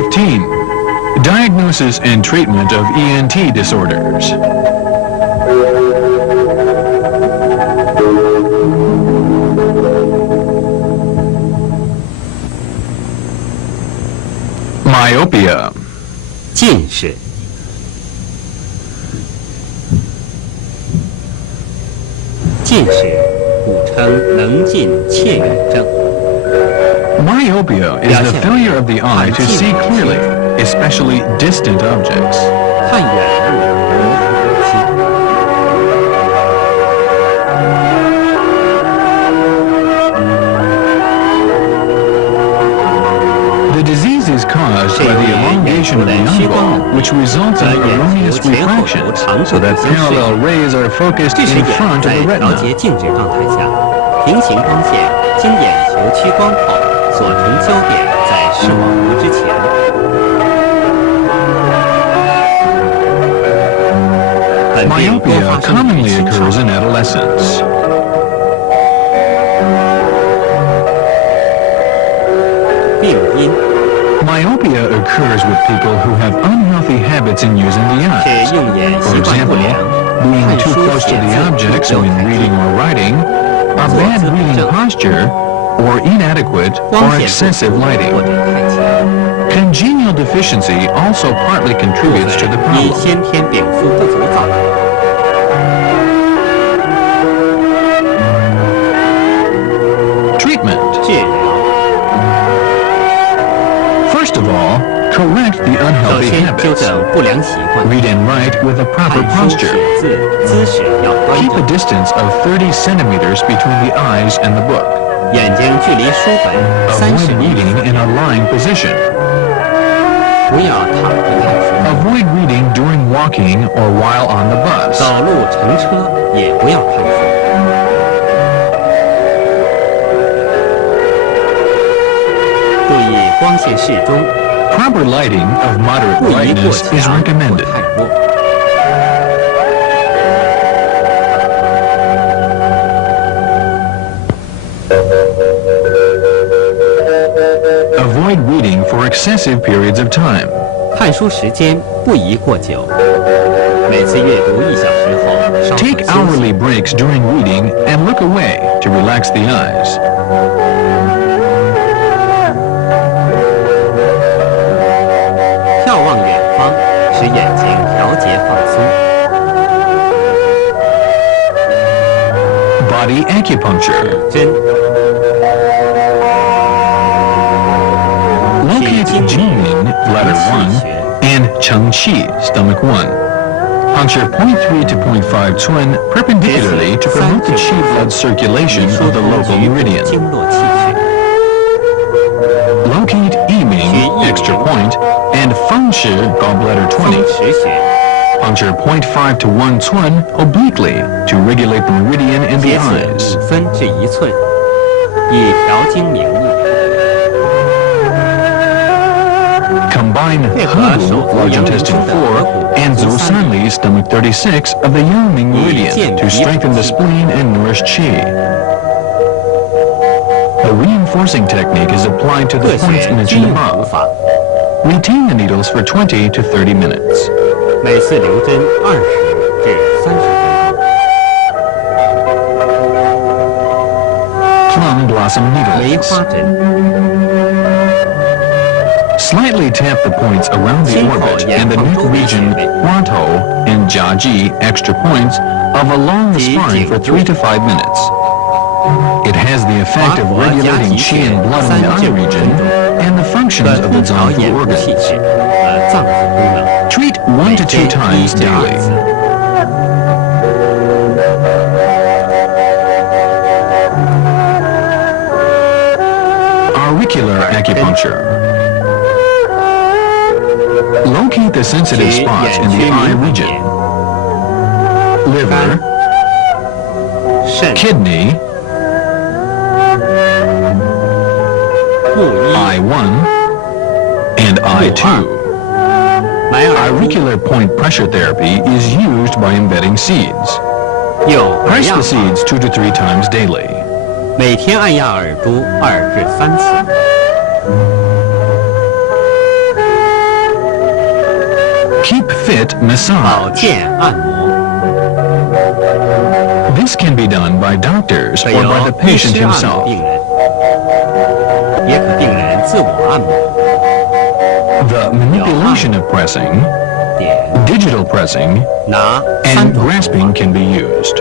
15. Diagnosis and treatment of ENT disorders. Myopia. 近视。近视，古称能近切远症。Myopia is the failure of the eye to see clearly, especially distant objects. 看远物模糊不清。The disease is caused by the elongation of the eyeball, which results in erroneous refractions, so that parallel rays are focused 这使 in 眼 front 在 of the 调节 retina. 静止状态下，平行光线经眼球屈光后所成焦点在视网膜之前。本病多 Myopia 发生于 commonly 青少 occurs 年。 in adolescence. Myopia occurs with people who have unhealthy habits in using the 是 eyes. 用眼 For 习惯不 example, 良， being 看 too 书 close 写 to the 字 objects 有 when 太 reading 近， or writing, a bad reading posture, or inadequate 光 or 线 excessive 不足 lighting. 或者太强， Congenial deficiency also partly 部 contributes to the 分因 problem. 先天禀赋不足造成。 Treatment. 治疗 First of all, correct the 首 unhealthy 先纠 habits. 正不良习惯， Read and write with a 看 proper 书写 posture. 字姿势要端 Keep a 正， distance of 30 centimeters between the eyes and the book. 眼睛距离书本 Avoid 30厘米 reading in a lying position. 不要躺着看书， Avoid reading during walking or while on the bus. 走路乘车也不要看书。 注意光线适中， Proper lighting of moderate 不宜过 brightness is 强或 recommended. 太弱。 Avoid reading for excessive periods of time. 看书时间不宜过久，每次阅读1小时后稍 Take 作休息。 hourly breaks during reading and look away to relax the eyes. 眺望远方，使眼睛调节放松。 Body acupuncture. 针 Locate Jingyin, bladder 1, and Chengqi, stomach 1. Puncture 0.3 to 0.5 twin perpendicularly to promote the qi blood circulation 疏 of the 通 local 局部 meridian. 经络气血。 Locate Yiming, extra point, and Fengshi, gallbladder 风 20. 池穴 Puncture 0.5 to 1 twin obliquely to regulate the meridian and the 节刺 eyes. 5分至1寸，以调经明目。 Combine Hebu, large intestine 4, and Zusanli, stomach 36, of the Yiming meridian to strengthen the spleen and nourish qi. The reinforcing technique is applied to 各 the points 学 mentioned 均匀无 above. 法， Retain the needles for 20 to 30 minutes. 每次留针20至30分钟。 Plum blossom 梅 needles. 花针 Slightly tap the points around the 心口 orbit 沿 and the 旁 neck 周围穴 region, 位 Huatou, and Jiaji, extra points, of along the 及 spine 颈 for 3 to 5 minutes. It has the effect of 华佗 regulating 夹 qi 脊 and 穴 blood in 3 the eye 至5 region 分钟， and the functions 可 of the 通调 zonal 眼部 organs. 气质和脏腑功能。 Treat 1 to 2 每天 times 1至2 daily. 次。 Auricular acupuncture. Locate the sensitive 使 spots 眼 in the 区 eye 敏 region. 点， Liver, 肾、 kidney, 目一、 I1, and I2. 埋耳珠、 Auricular point pressure therapy is used by embedding seeds. 有耳 Press 压 the 法， seeds 2 to 3 times daily. 每天按压耳珠2至3次。fit 保 massage. 健按摩， This can be done by doctors 可 or by 由 the 医 patient 师按摩 himself. 病人，也可病人自我按摩。 The manipulation of pressing, 点 digital pressing, 拿3 and 种 grasping can be used.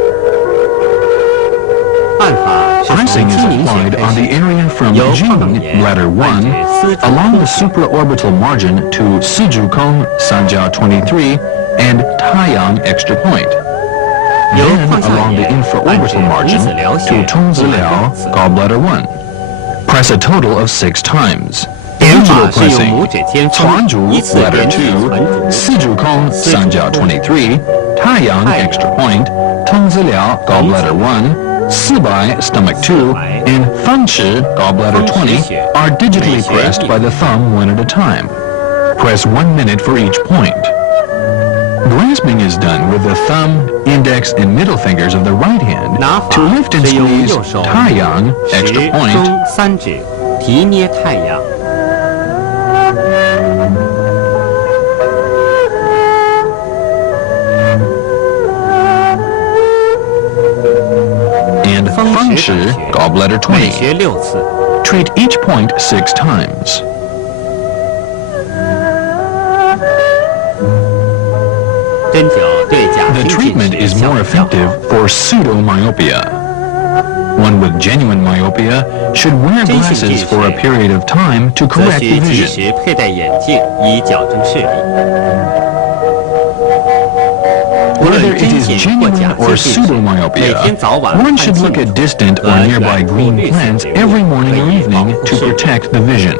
办法是从 Pressing is 睛明穴 applied 开 on the 始， area from 由 Jing, 眶沿 bladder 按 1, 至丝竹 along 空 the 穴， supraorbital margin to Sijukong, Sanjiao 23, and Taiyang extra point. 由 Then 眶下 along the 沿按至 infraorbital 童 margin 子髎 to 穴， Tongziliao, gallbladder 1. Press a total of 6 times. 点 Digital 法是用 pressing. 拇指尖峰， Tuanzhu, 依次 bladder 连续传 2, 逐。 Sijukong, Sanjiao 23, Taiyang extra point, Tongziliao, gallbladder 1, Sibai, stomach 2, and Fangshi, gallbladder 20, are digitally pressed by the thumb one at a time. Press 1 minute for each point. Grasping is done with the thumb, index, and middle fingers of the right hand 拿 to 法 lift and 是用 squeeze 右手 Taiyang, 食 extra point, 中3指提捏太阳， and 风 Fangshi, 池等穴， gallbladder 每 20. 穴6次。 Treat each point 6 times. 针灸对假 The 听 treatment 近视 is 效 more 果较好。 effective for pseudomyopia. One with genuine myopia should wear 真性近 glasses 视 for a period of time to 则 correct 需 the 及 vision. 时佩戴眼镜以矫正视力。无论 Whether it 真 is 性或假 genuine or 性近视，每 pseudomyopia, 天早晚 one 看 should 镜 look at 子 distant or 和 nearby 远处 green 绿色 plants 植 every 物 morning 可 or 以保 evening 护 to 视力。 protect the vision.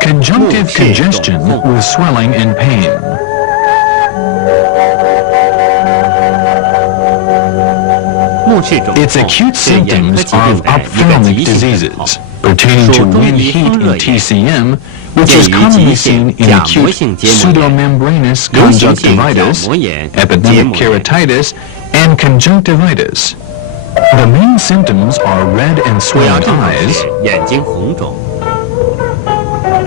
Conjunctive 目赤 congestion 肿痛 with swelling and pain. 目赤肿 Its 痛 acute 是眼科 symptoms 疾 of 病的一个 ophthalmic 急性症候， diseases pertaining to 属中 wind 医 heat 风热 and 炎， TCM, which 见 is 于 commonly 急性 seen in 假膜 acute 性结膜炎、 pseudomembranous 流行性角 conjunctivitis, 膜炎、结 epidemic 膜炎。 keratitis, and conjunctivitis. The main symptoms are red and 主要 swollen 症状 eyes, 是眼睛红肿、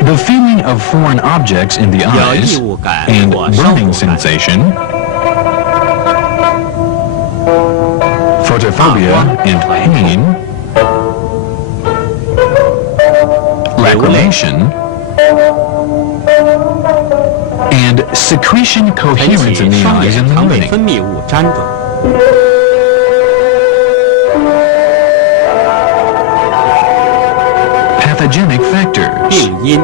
the feeling of foreign objects in the 有 eyes, 异物感 and 或烧火 burning 感。 sensation, photophobia and pain, lacrimation, and secretion 晨 coherence 起 in the 双 eyes 眼 in the 肠胃 morning. 分泌物沾肿， Pathogenic factors. 病因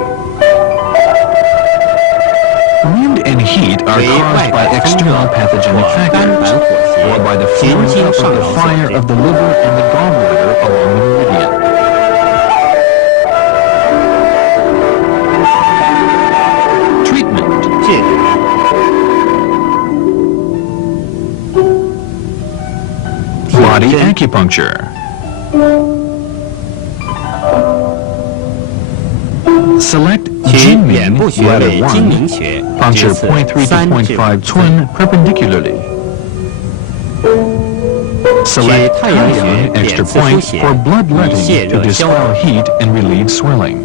Wind and heat are 为 caused 外 by 感风 external 热 pathogenic 或肝 factors, 胆火 or by the 邪、神 flaring 经 up 上 of the 扰所 fire 致。 of the liver and the gallbladder along the meridian. Treatment. 治疗 Body acupuncture. Select 取 Jingming 眼部穴 bladder 位睛明 1, 穴， puncture 直刺 0.3 to 3至 0.5 5 twin perpendicularly. 取 Select 太阳穴 Taiyang 点 extra 刺出 point 血 for，bloodletting 以泄 to 热消 dispel 肿。 heat and relieve swelling.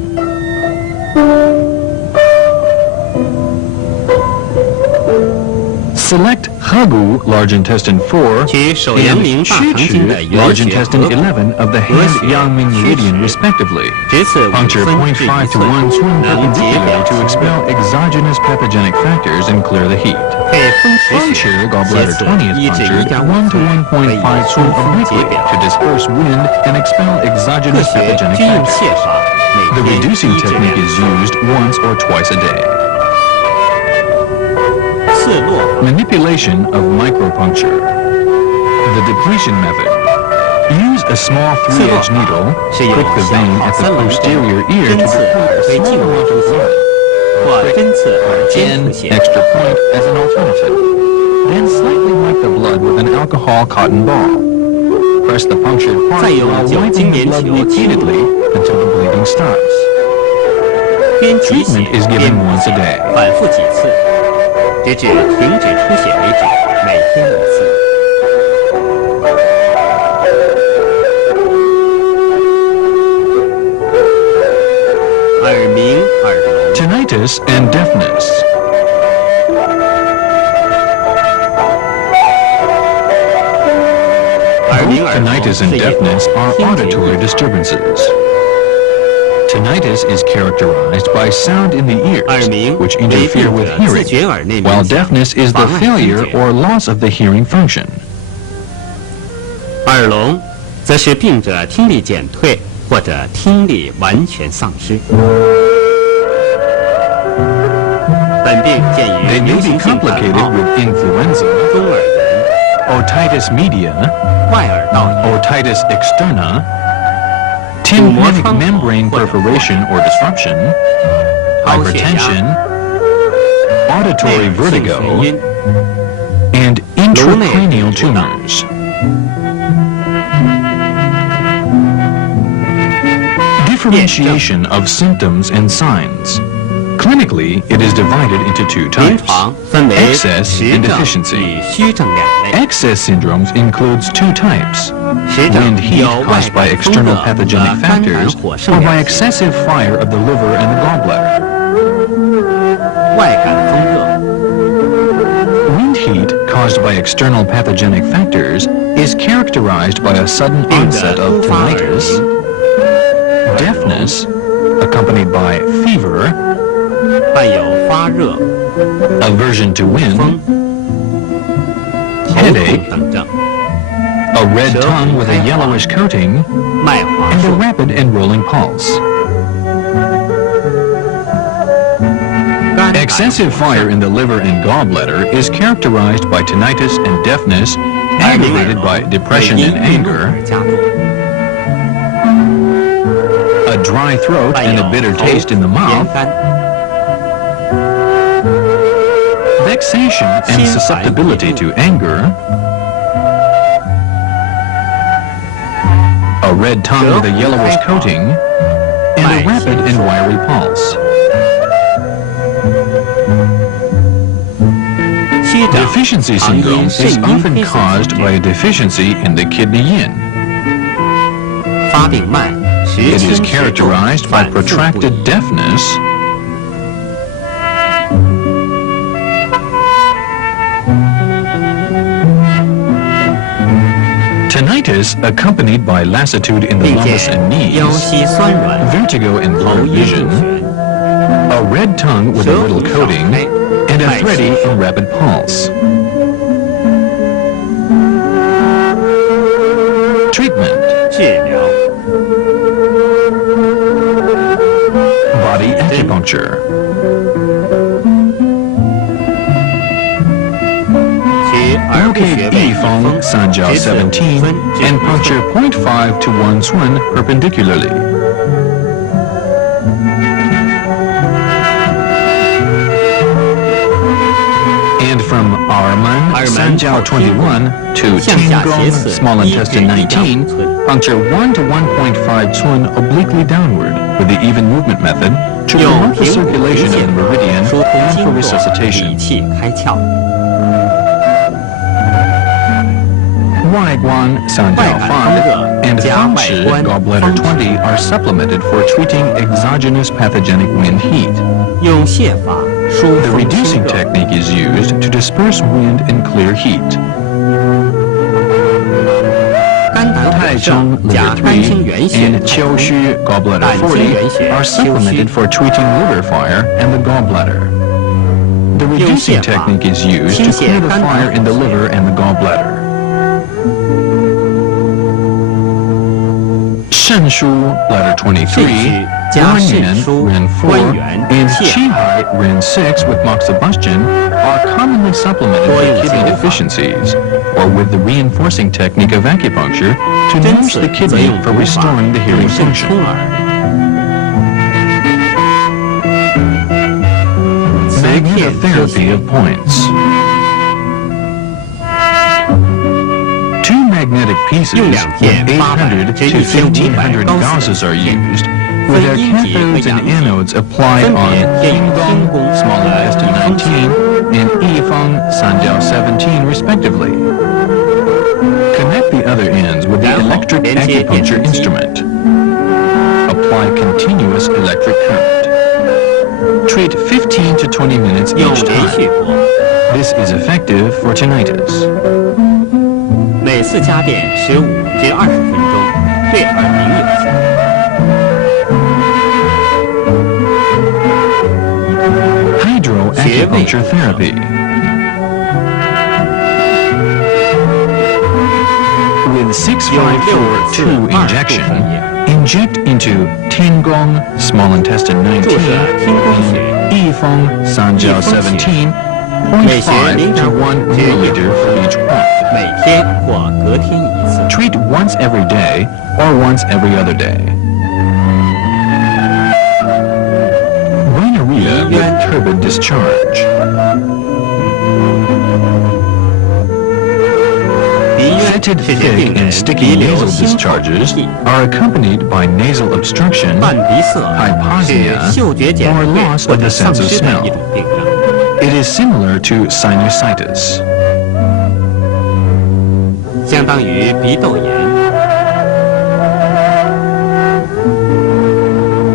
Select Hagu, large intestine 4, 取手阳明 and 大肠经的 Shichu, 原 large 穴 intestine 合谷 11 of the 和 hand 穴 Yangming 曲 meridian 池 respectively. 直刺5 Puncture 分至1 0.5 to 寸， 1 twin 能解 perpendicularly 表 to 情 expel exogenous pathogenic factors and clear the heat. 配风池 Puncture 穴，斜 gallbladder 刺 20 is 1至 punctured 1.5 1 to 寸，可以 1.5 疏 twin 风解 obliquely 表 to。disperse wind and expel 各 exogenous 穴 pathogenic 均用 factors. 泻法， The 每天 reducing 1至 technique 2 is 次。 used once or twice a day. 刺络 Manipulation of micropuncture. The depletion method. Use a small 3-edged needle, 是用 prick the 小 vein 号 at the 3棱 针 posterior ear 针 to 刺 deplete 耳 a 背 small 静脉 amount 出 of 血， blood. 或针刺耳尖 An 出血。 extra point as an alternative. Then slightly wipe the blood with an alcohol cotton ball. Press the punctured part 再用 while 酒 wiping 精 the 棉 blood 球轻 repeatedly 涂， until the bleeding stops. 边提血 Treatment is 边 given 补 once 血 a day. 反复几次，直至停止出血为止，每天1次。Tinnitus and deafness. Both tinnitus and deafness are auditory disturbances. Tinnitus is characterized by sound in the ears, which interfere with hearing, while deafness is the failure or loss of the hearing function. 耳聋则是病者听力减退或者听力完全丧失。本病见于 They may 流 be 行性感 complicated 冒、 with influenza, 中耳炎、 otitis media, 外耳道炎、 otitis externa, tympanic membrane perforation or disruption, 高血压、 hypertension, auditory 内耳性眩 vertigo, 晕、 and intracranial tumors. Differentiation of symptoms and signs. Clinically, it is divided into two 临 types, 床分为 excess 实 and 症 deficiency. 与虚症两类。 Excess syndromes includes two types: 实症 wind heat 有外 caused by 感风 external 热和 pathogenic 肝胆 factors 火 or 盛 by 两 excessive fire of the liver and the gallbladder. 外感风热 Wind heat caused by external pathogenic factors is characterized by a sudden 病者 onset of 突发耳 tinnitus, 鸣， deafness, accompanied by fever, 伴有发热、 aversion to 风、 wind, 头痛 headache, 等症， a red tongue with a yellowish coating, 脉滑 and a 数。 rapid and rolling pulse. 肝胆 Excessive 火 fire 盛 in the liver and gallbladder is characterized by tinnitus and deafness, aggravated by depression 会因 and 运动 anger, 而加重， a dry throat 伴 and 有 a bitter 头 taste in the 咽 mouth, 干、 vexation and 心怀 susceptibility 不 to anger, a red tongue with a yellowish coating, and a rapid and wiry pulse. 虚症 Deficiency 常因 syndrome 肾 is 阴 often 亏损 caused 所 by a 致， deficiency in the kidney yin. 发病慢，时 It 轻 is 时重， characterized by 反复不 protracted 已。 deafness, tinnitus accompanied by lassitude in the 并 lumbar 见 and 腰 knees, 膝酸软、 vertigo and 头 blurred 晕目 vision, 眩、 a red tongue with a 舌 little 骨少 coating, 开、 and a 脉 thready 气 and rapid pulse. Treatment: 治疗 body acupuncture. 取耳部穴 Locate 位 E 方三角直刺5 17分至 and 5分 puncture 0.5 to 1 swin perpendicularly. And from Arman, Sanjiao 21 to 向下斜 Qinggong, 刺 small 1 至 intestine 1.5 19, 寸， puncture 1 to 1.5 swin obliquely downward with the even movement method to 用 promote the 平骨 circulation 平 of the 线 meridian 疏通 and 经 for 络， resuscitation. 理气开窍。外观三角5 and 方池 gallbladder 20 are supplemented for treating exogenous pathogenic wind heat. 用泻法疏 The 风清 reducing 热， technique is used to disperse wind and clear heat. 肝胆火太盛冲加 liver 肝经 3原血 and 太 qiu 冲， xu gallbladder 胆经原 40血 are 丘 supplemented 虚， for treating liver fire and the gallbladder. The reducing 泻法 technique is used to 清泻 clear the 肝胆 fire in the 火血 liver and the gallbladder. 肾腧 bladder 23, 肾虚加肾 Guanyin 腧 Ren 关 4, 元 and 泻 Qihai Ren 6 with moxibustion are commonly supplemented 多 with 用 kidney 灸法 deficiencies or with the reinforcing technique of acupuncture to 针 nourish 刺 the 则 kidney 用 for 灸法 restoring the 用 hearing 肾 function. 冲耳。磁片贴 Magnetotherapy 血 of points. Two magnetic pieces 用 with 两片800 800 至 to 1500 1500 高斯 gauzes 的 are 铁片 used, with their 分阴极和 cathodes 阳 and 极 anodes applied 分 on 别电于 Qinggong, 天宫 small 和 intestine 以风极 19, and Yifeng, Sanjiao 17, respectively. Connect the other ends with the 然后 electric 连接电 acupuncture 子机 instrument. Apply continuous electric current. Treat 15 to 20 minutes 用 each 连续 time. 播， This is effective for tinnitus. 每次加电15至20分钟，对耳鸣有效。Hydroacupuncture therapy. With 6542 injection, inject into Tiangong, small intestine 19, and Yifeng, Sanjiao 17, 0.5 to 1 milliliter for each point. 每天或隔天一次。 Treat once every day or once every other day. Rhinorrhea with turbid discharge. 鼻渊 Fetid, 是 thick, 病 and 人 sticky 鼻流 nasal 心口 discharges 鼻涕 are accompanied by nasal obstruction, 泛鼻塞 hyposmia, 是嗅觉减 or 退 loss 或 of 者 the 丧 sense of 失的 smell. 一种病症。 It is similar to sinusitis. 相当于鼻窦炎。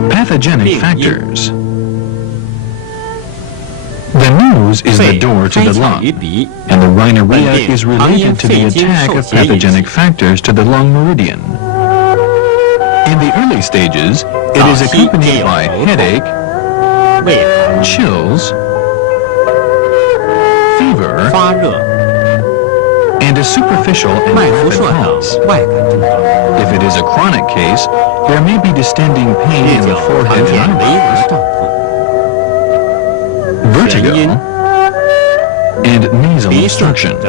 Pathogenic factors. The nose is the 肺 door to 开 the 窍于 lung, 鼻， and the rhinorrhea 本病 is 常因 related to the 肺经 attack 受 of 邪引起。 pathogenic factors to the lung meridian. In the early stages, it is 早期 accompanied 皆有 by 头痛 headache, 胃寒、 chills, fever, 发热、 and a superficial and 脉浮 rapid 数等 pulse. 外感症状。 If it is a chronic case, there may be distending pain 日 in 久 the 常 forehead 见 and 微 eyebrows, 额胀痛， vertigo, 原因 and nasal 鼻塞 obstruction. 等症。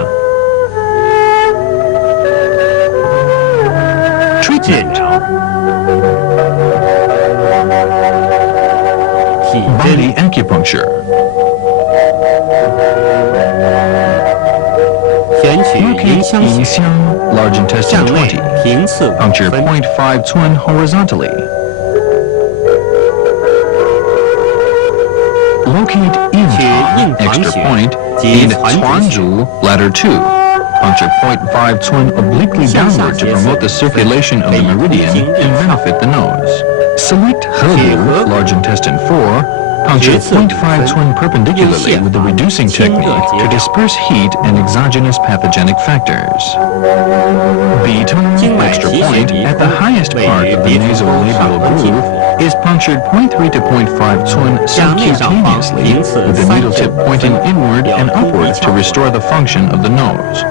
治 Treatment. 疗。体 Body 针 acupuncture. 选取迎 Locate 香穴， Yinxiang, large intestine 向内 20. 平次5 Puncture 分， 0.5 Cun horizontally. Locate Yinfang, extra point, in Cuanzhu, ladder 2. Puncture 0.5 Cun obliquely downward to promote the circulation of the meridian and benefit the nose. Select Hebu, large intestine 4. Puncture 0.5 Cun perpendicularly with the reducing technique to disperse heat and exogenous pathogenic factors. Beaton, extra point, at the highest part of the nasolabial groove, is punctured 0.3 to 0.5 Cun subcutaneously with the needle tip pointing inward and upward to restore the function of the nose.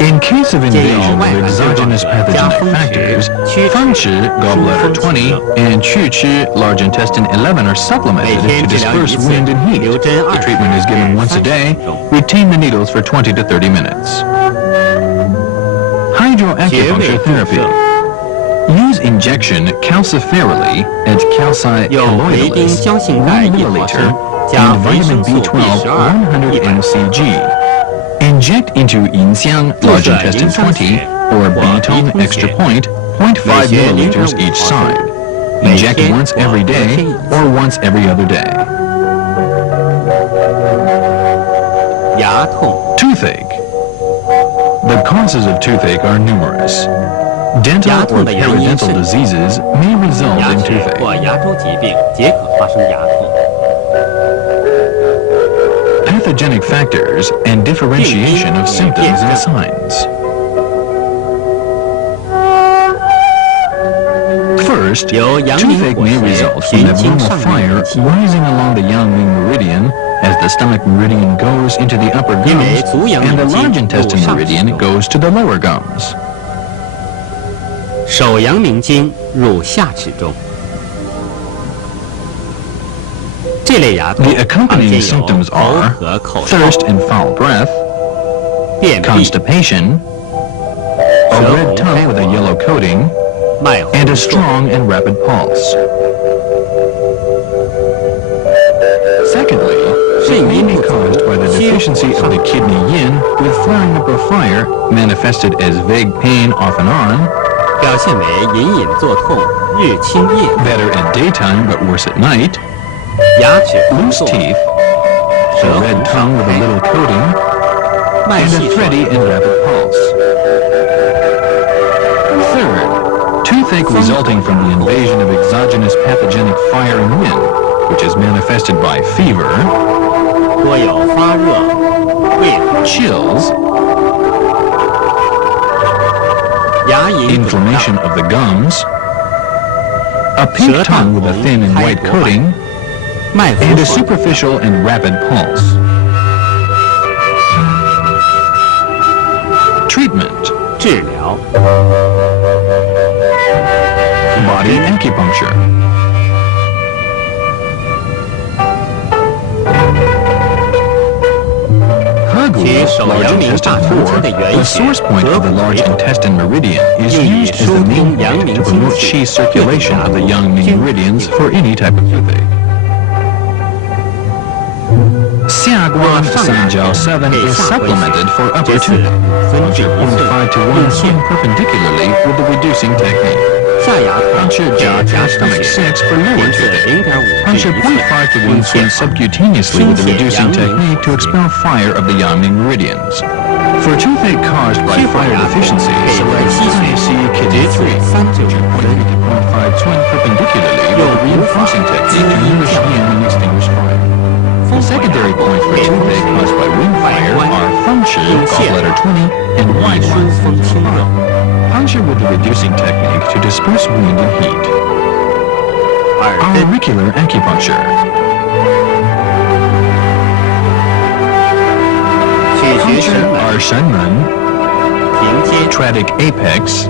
In case of invasion of exogenous pathogenic factors, Fengchi, gallbladder 20, and Qu-Qi, large intestine 11 are supplemented to disperse wind and heat. The treatment is given once a day. Retain the needles for 20 to 30 minutes. Hydroacupuncture therapy. Use injection calciferally at calci 用维丁 colloidally 胶性钙 1 1毫 milliliter 升，加 and 维 vitamin 生素 B12 B12 100 mcg. Inject into Yinxiang, large intestine 20, or Beaton extra point, 0.5 milliliters each side. Inject once every day or once every other day. 牙痛、 Toothache. The causes of toothache are numerous. Dental 牙 or 痛的原因 periodontal 是 diseases may result 牙 in 齿 toothache. 或牙周疾病皆可发生牙痛。 Pathogenic factors and differentiation of symptoms and signs. First, 由阳明 toothache 火 may 邪 result from 循经 abnormal 上 fire 面引起， rising along the Yangming meridian as the stomach meridian goes into the upper 因为 gums 足阳 and the 明 large 经 intestine 入上齿 meridian 中， goes to the lower gums. 手阳明经入下齿中。这类牙痛 The 常 accompanying 见有 symptoms 口 are 渴、口 thirst 臭、 and foul breath, 便秘、 constipation, a red tongue with a yellow coating, 脉 and 红 a 数。 strong and rapid pulse. Secondly, it may be caused by the deficiency of the kidney yin with flaring up of fire manifested as vague pain off and on, 表现为隐隐作痛，日清夜 better at daytime but worse at night, 牙齿红 loose 肿， teeth, 舌 a 红 red 上 tongue with a 开， little coating, 脉 and 细 a 数 thready and rapid pulse. Third, toothache resulting from the invasion of exogenous pathogenic fire and wind, which is manifested by fever, 多有发热、胃疼、 chills, 牙龈肿 inflammation 胀、 of the gums, a pink tongue with a thin and white coating, 脉浮 and a 所 superficial and rapid pulse. Treatment: 治疗。 body acupuncture. Large intestine 4, the source point of the large intestine meridian, is used as the main point to promote qi circulation of the yang ming meridians for any type of toothache. Xiaguan Sanjiao 7 is supplemented for upper tooth. Puncture 0.5 to 1 swing perpendicularly with the reducing technique. 下牙痛 Puncture 给 jiao 加 to stomach 6 for lower 0.5 toothache. 至 Puncture 1 0.5 to 1 swing subcutaneously with the reducing technique to expel fire of the Yangming meridians. For toothache caused by fire deficiency, select C kidney 3. Puncture 0.3 to 0.5 swing perpendicularly with the reinforcing technique to nourish yin and extinguish fire. The secondary points for toothache caused by wind fire are Fengshi, gallbladder 20, and 外 Yin 顺风清热。 Puncture with the reducing technique to disperse wind and heat. 耳根 Auricular acupuncture. 取穴神 Puncture 门 are Shenmen, 平肩 tratic apex,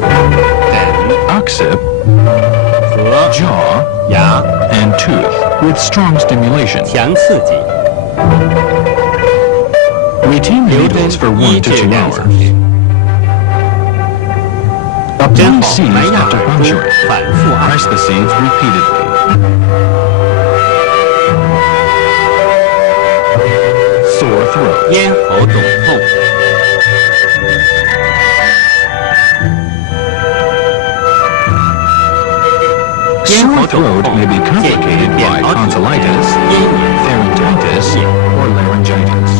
等 occiput, 和 jaw, 牙 and tooth with strong stimulation. 强刺激， Retain the 留针 needles for 1 1 to 至 2 2 hours. 小时，针 Apply 好 seeds 埋牙 after 耳 puncturing. 中，反复按 Press the seeds repeatedly. Sore throat. 咽喉肿痛， 咽 Sore 喉肿 throat 痛 may be 建议 complicated 扁 by 桃体炎、 tonsillitis, 咽炎、 pharyngitis, or laryngitis.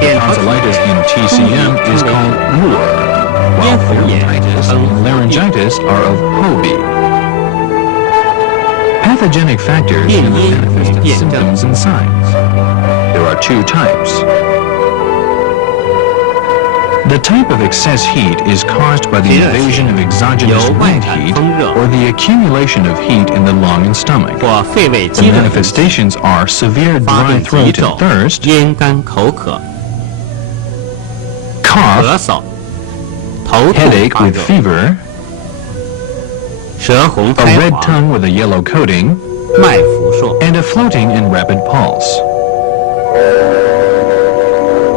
扁桃体 Tonsillitis in 炎 TCM is called Ruhr, while 咽喉炎 pharyngitis 称 and laryngitis are of Hobi. Pathogenic factors can manifest as symptoms and signs. There are 2 types. The type of excess heat is caused by the invasion of exogenous wind heat or the accumulation of heat in the lung and stomach. 或肺胃 The 积热引起， manifestations are severe 发 dry 病急 throat 骤 and thirst, 咽干口渴、 cough, 咳嗽、头痛 headache 发 with 热、 fever, 舌红 a 苔 red 黄、 tongue with a yellow coating, 脉浮数。 and a floating and rapid pulse.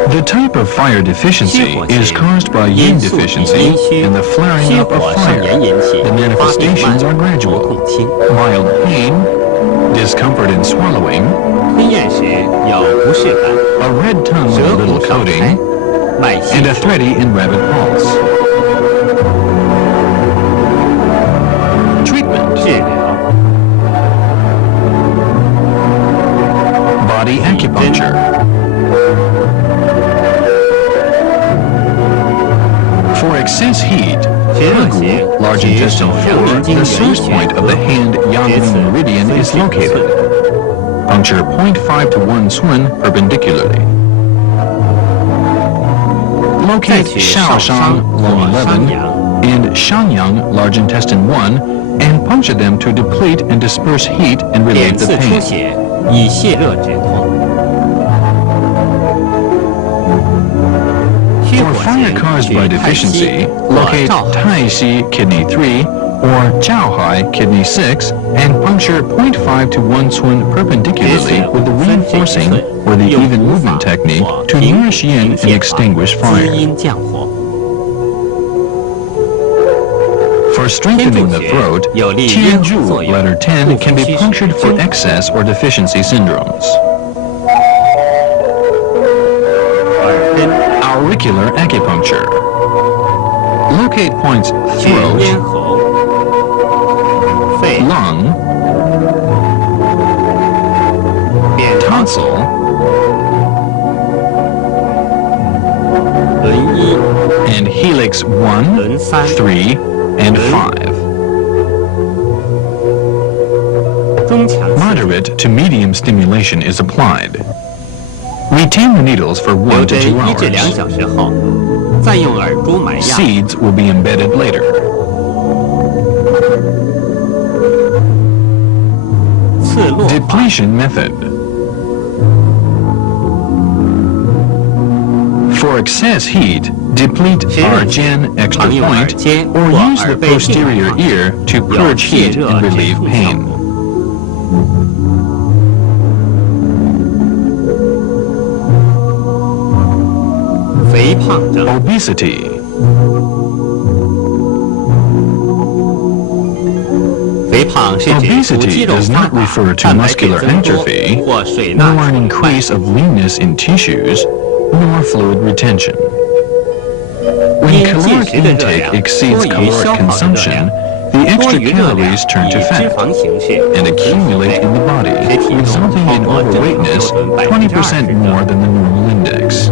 The type of fire deficiency is caused by yin deficiency and the flaring 虚 up 火 of 肾 fire. 炎引起， The 发病慢 manifestations are，头 gradual. 痛轻， Mild pain, discomfort in swallowing, 吞咽时有不适感， a red tongue with 舌 a 红 little 少苔 coating, 脉细 and a thready and rapid pulse. Treatment: 治疗， body acupuncture. For excess heat, 血热型 large 及 intestine 手阳 4, 明经 the 元 source 穴 point of the hand 结 Yangming 此 meridian 分 is 距 located. 寸， Puncture 0.5 to 1 swin perpendicularly. 再 Locate 取 Shaoshang 少商 lung 或 11 商阳， and Shangyang large intestine 1 and puncture them to deplete and disperse heat and 点 relieve the 刺出 pain. 血，以泻热止痛。虚 For 火 fire 型 caused 取 by 太溪 deficiency, 或 locate 照海 Tai Si kidney 3 or Jiaohai kidney 6 and puncture 0.5 to 1 swin perpendicularly with the reinforcing or the even movement technique to nourish yin and extinguish 滋 fire. 阴降火。 For strengthening the throat, Tianzhu letter 10 can be punctured for excess or deficiency syndromes. 耳根 Auricular acupuncture. Locate points 取咽 throat, 喉、肺、 lung, 扁桃体、 tonsil, 轮一、 and helix 1, 轮三、 3, and 5. 中强刺激， Moderate to medium stimulation is applied. Retain the needles for 留 1 to 针2 1至2 hours. 小时后，再用耳珠埋压。 Seeds will be embedded later. 刺络法 Depletion method. For excess heat, deplete Argen extra point or use the posterior ear to 有 purge 泄 heat 热 and 止 relieve 痛效 pain. 果。肥胖症， Obesity. 肥胖是指除肌 Obesity 肉 does 发 not 达、 refer to 蛋白质 muscular 增多 atrophy, 或水钠 nor an 储 increase of leanness in tissues, nor fluid retention. When 因进 caloric 食的热 intake 量 exceeds 多于消 caloric 耗的热 consumption, 量， the 多 extra 余热量 calories turn 以 to 脂 fat 肪形式 and accumulate in the body, 使体重 resulting in 超过正常 overweightness 标准 20% more 20%。 than the normal index.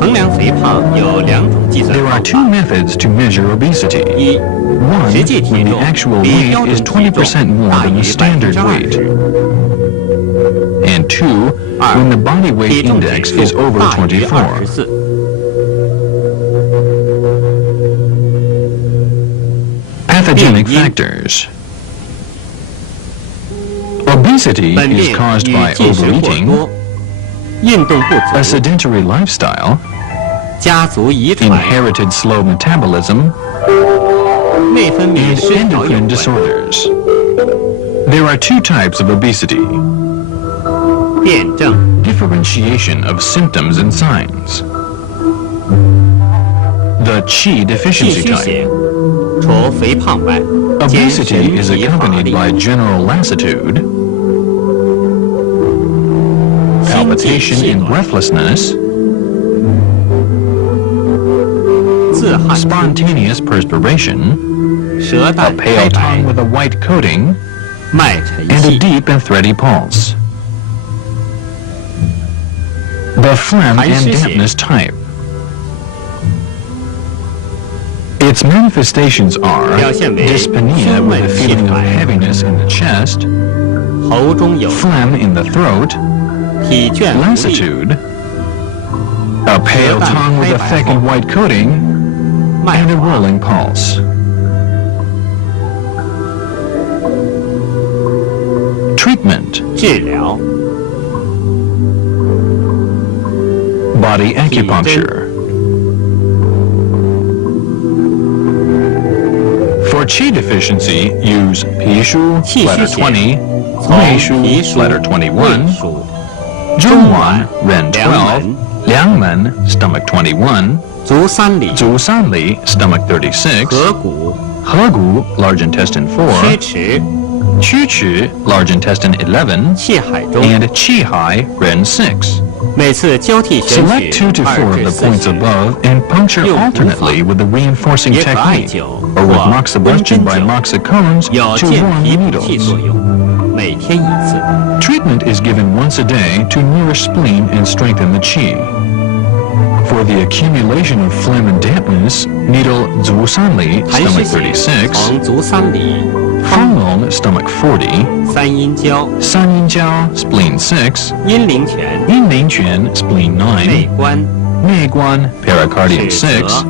衡量肥胖有2种计算 There 方 are 2法： methods to measure obesity. 一， One, 实际体 when the 重 actual 比 weight 标 is 准体重 20% more 大 than 于 the standard weight. 20%； And two, 二， when the body weight 体重指 index 数 is over 大于 24. 24。 Pathogenic 病因 factors. Obesity 本 is 病 caused 与 by 进食过 overeating, 多、运动不 a 足、 sedentary lifestyle, 家族遗传、 inherited slow metabolism, 内分泌 and 失调有 endocrine 关。 disorders. There are 2 types of obesity. 辩证 Differentiation of symptoms and signs. The qi 气 deficiency 虚 type. 血，除肥胖外，兼神 Obesity is 疲乏 accompanied 力、 by general lassitude, 心悸 palpitation 气 and 短、 breathlessness, 自汗、 spontaneous perspiration, 舌 a 淡 pale 开 tongue 白、 with a white coating, 脉沉 and a 细、 deep and thready pulse. The phlegm 寒 and 湿血 dampness type. Its manifestations are 表现为 dyspnea 胸 with 闷 a 气 feeling of 喘、 heaviness in the chest, 喉中有 phlegm in the throat, 体倦无力、 lassitude, a pale tongue with a thick and white coating, 脉 and a 滑、 rolling pulse. Treatment. 治疗、 Body acupuncture. For qi deficiency, use 皮舒 气虚 letter 血 20, 从胃舒脾腧、 letter 胃 21, 腧、 Zhongwan ren 梁 12, Liangmen stomach 21, 足三里、 Zusanli stomach 36, 合谷、 Hegu large intestine 曲 4, 池、 Chuchu large intestine 11, 气海中， and Qihai ren 6. 每次交替选 Select 取 2 to 42 of 至 the 4 points 穴， above and puncture 用 alternately 补法 with the reinforcing 也可艾 technique 灸 or with 或 moxibustion 温 by 针灸， moxa cones 有 to 健 warm 脾 the 补气作 needles. 用，每天1次。 Treatment is given once a day to nourish spleen and strengthen the qi. For the accumulation of phlegm and dampness, needle Zusanli 寒湿 stomach 血 36, 从足三里、 Fanglong stomach 40, 三阴交、 Sanyinjiao spleen 6, 阴陵泉、 Yinlingquan spleen 内 9, 关、 Meiguan pericardium 6,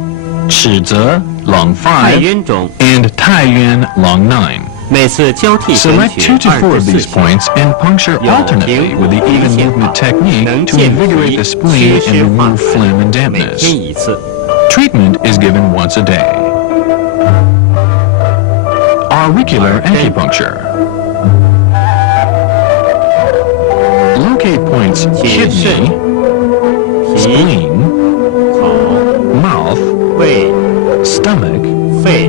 Chizhe lung 太 5, 渊中， and Taiyuan lung 9. 每次交替选 Select 取 2 to 4 2 of 至 these 4穴， points and puncture 有 alternately 平 with the 补 even 脾泻 movement 法， technique 能 to 健 invigorate 脾 the 祛 spleen 湿 and 化 remove phlegm and 痰，每天 dampness. 1次。 Treatment is given once a day. Auricular acupuncture. Locate points 解肾、 kidney, 脾、 spleen, 口、 mouth, 胃、 stomach, 肺、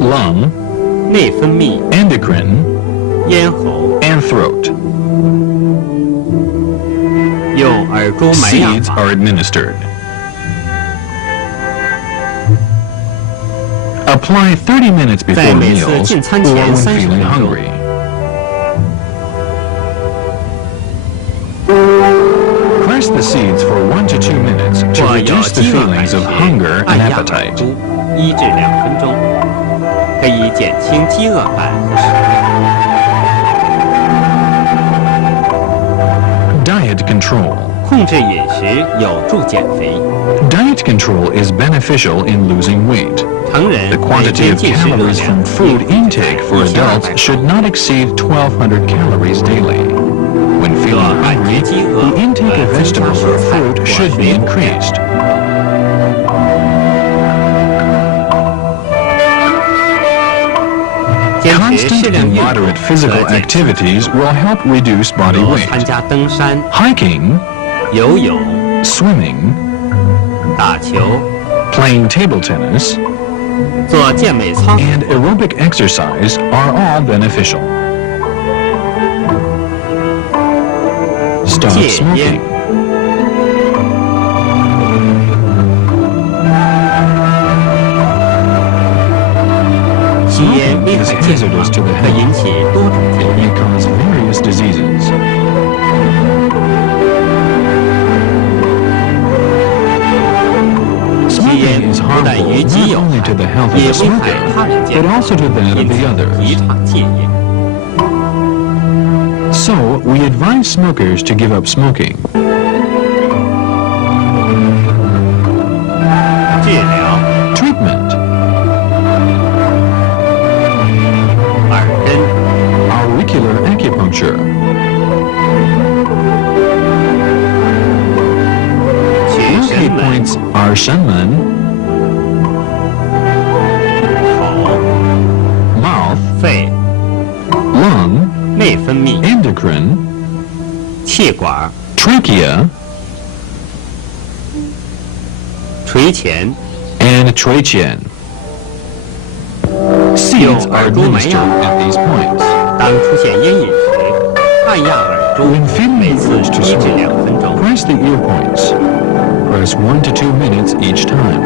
lung, 内分泌、 endocrine, 咽喉， and throat. 用耳珠埋压 Seeds 法， are administered. Apply 30 minutes 在 before 每次 meals 进餐 or 前 when 30 feeling 分钟。 hungry. Press the seeds for 1 to 2 minutes to 或有 reduce the 饥饿感 feelings 觉 of，hunger 按 and 压耳 appetite. 珠1至2分钟。可以减轻饥饿感和食欲。 Diet control. 控制饮食有助减肥。 Diet control is beneficial in losing weight. 成人 The 每 quantity 天 of 进食热 calories 量 from food intake for adults should not exceed 1,200 calories daily. When feeling hungry, the intake of vegetables or fruit should be increased. 坚持 Constant 适量 and 运动 moderate physical 和减轻 activities will help reduce body 如 weight. 参加登山、 Hiking, 游泳、 swimming, 打球、 playing table tennis, 做健美操 and aerobic exercise are all beneficial. Stop 戒 smoking. 烟。吸烟危害健康，可引起多种疾 It 病。 may cause various diseases. Smoking is 不但 harmful 于己 not 有 only 害， to the health of 也 the 危害他 smoker, 人健 but 康， also to that of 因 the 此提 others. 倡戒烟。 So, we advise smokers to give up smoking. 治疗 Treatment. 耳根、 Auricular acupuncture. 取 Locate 神门、 points are Shenmen, 口、 mouth, 肺、 lung, 内分泌、 endocrine, 气管、 trachea, 垂前、 and trachea. Seeds are administered at these points. 当出现烟瘾时，按压耳珠， When feeling 每 the 次 urge to 1至 smoke, 2分钟。 press the ear points. Press 1 to 2 minutes each time.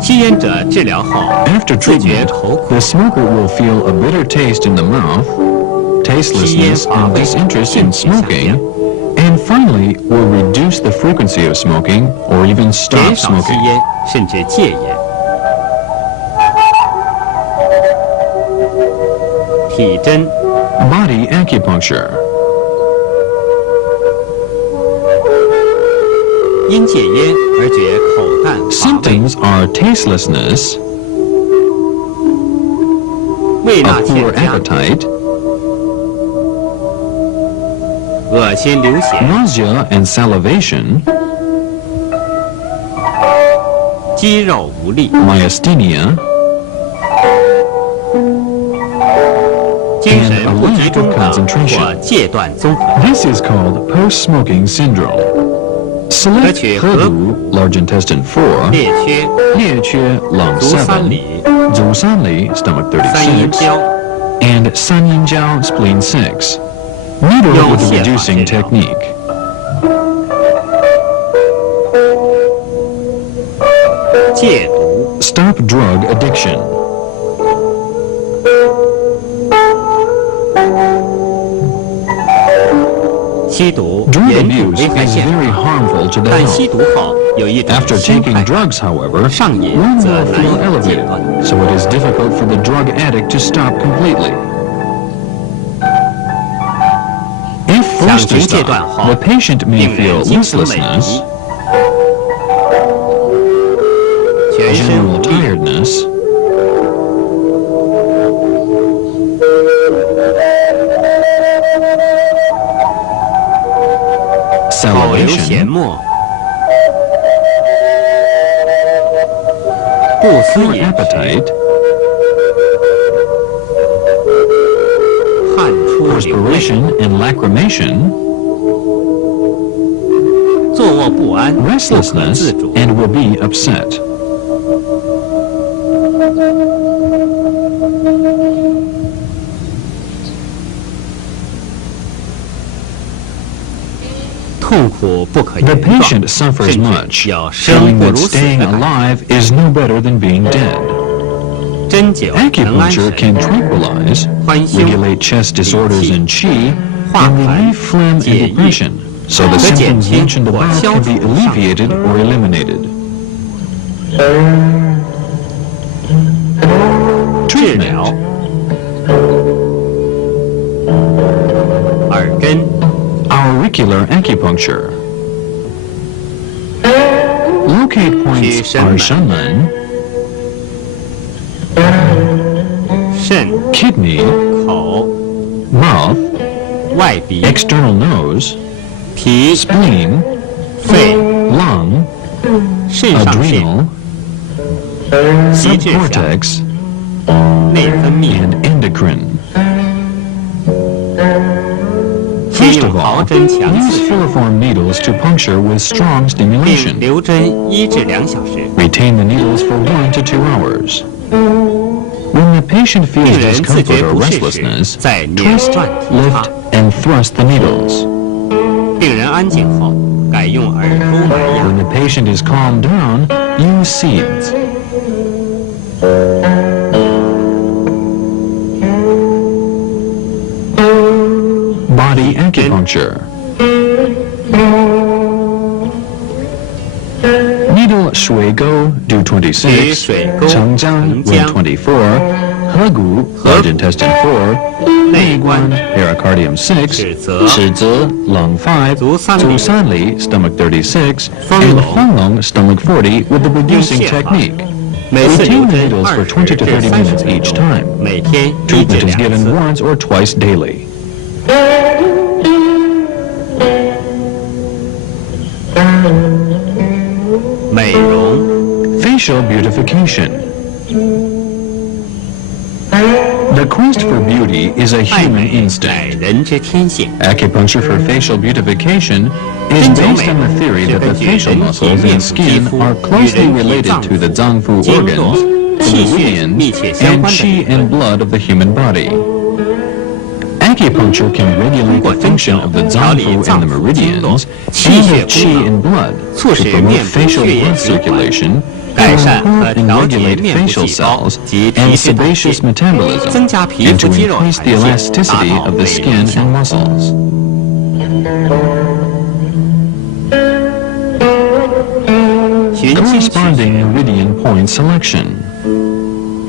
吸烟者治疗后， After 自觉 treatment, 口苦 the，smoker will feel a bitter taste in the mouth, tastelessness and disinterest in smoking, and finally will reduce the frequency of smoking or even 减 stop 少吸 smoking. 烟，甚至戒烟。体针 Body acupuncture. 因戒烟而觉口淡乏味， Symptoms are tastelessness, 胃 a 纳 poor 欠佳、 appetite, 恶心流血、 nausea and salivation, 肌肉无力、 myasthenia, 精神 and a 不集 lack 中 of 的 concentration. 或戒断综合。 This is called post-smoking syndrome. Select 可取 Hedu, large intestine 4, 列缺、列缺 lung 足三 7, 里、 Zusanli, stomach 三阴 36, 交、 and Sanyinjiao, spleen 6. Needle Yung with the xie reducing fa technique. "戒毒、 Stop drug addiction. 吸毒 Drug 严重 abuse 危害 is 健 very 康， harmful to the 但吸 health. 毒后有一种 After 新 taking 快感， drugs, however, 上瘾 one 则 will 难 feel 以戒 elevated, 断。 so it is difficult for the drug addict to stop completely. If forced to 想戒断 stop, 后 the patient may 病 feel 人精神萎 listlessness, 靡，全身 general 无力， tiredness, 口流涎 salivation, 沫，不思 poor 饮食， appetite, 汗出流泪， perspiration and lacrimation, 坐卧不安，不可 restlessness, 自主。 and will be upset. 痛苦不可 The 言 patient 状， suffers 甚 much. 至有生 Feeling 不 that 如死 staying 的感觉。 alive is no better than being dead. 针灸能安 Acupuncture 神， can tranquilize, 宽胸、 regulate chest disorders and qi, 化 and 痰、 relieve phlegm 解 and 郁， depression, so the 和减 symptoms 轻 mentioned 或 above 消 can 除 be 上 alleviated or eliminated. 治疗 Treatment. 耳根 Auricular acupuncture. Locate points are 生门 shaman, 肾 kidney, 口 mouth, 外鼻 external nose, 脾 spleen, 肺 lung, 肾上腺 adrenal, 皮质下 subcortex, 内分泌 and endocrine. 先 First 用 of 毫 all, 针强 use 刺 filiform needles to puncture with strong 并 stimulation. 留针1至2小时。 Retain the needles for 1 to 2 hours. When the patient feels 病人自 discomfort 觉 or 不适时， restlessness, 再捻 twist, 转提 lift, 插。 and thrust the needles. 病人安静后，改用耳珠埋压。 When the patient is calmed down, use seeds. Body acupuncture. Needle 水沟 do 26, 水沟 承浆 承浆 24, 合谷 large intestine 4, 内关 pericardium 6, 尺泽尺泽 lung 5, 足三里 足三里 stomach 36, 丰 and 隆 丰隆 stomach 40 with the producing 用泻法 technique. 每次留 Retain the 针 needles for 20 20 to 至 30 minutes 30 each 分 time. 钟，每天1 Treatment 至 is 2 given 次。 once or twice daily. 美容 Facial beautification. The quest for beauty is a 爱 human 美乃 instinct. 人之天性。 Acupuncture for facial beautification is 针灸 based 美 on the theory 是 that the 根据 facial 人体 muscles 面 and 部肌 skin 肤 are 与 closely 人体 related 脏 to the 腑、 zangfu 经络、 organs, the 气血 meridians, 密切相 and 关的 qi 部分。 and blood of the human body. Acupuncture can regulate 通过 the 针 function 灸 of the 调理 zangfu 脏 and the 腑经络、 meridians 气 and 血 of qi 功 and 能， blood 促 to 使 promote 面部 facial 血液 blood 循环， circulation, 改 to 善和 improve and 调节 regulate 面部 facial 细胞 cells 及 and 皮质代 sebaceous 谢， metabolism, 增加皮 and 肤 to 肌肉 increase 弹 the 性，达 elasticity 到 of the 美 skin 容效 and 果。 muscles. Corresponding meridian point selection.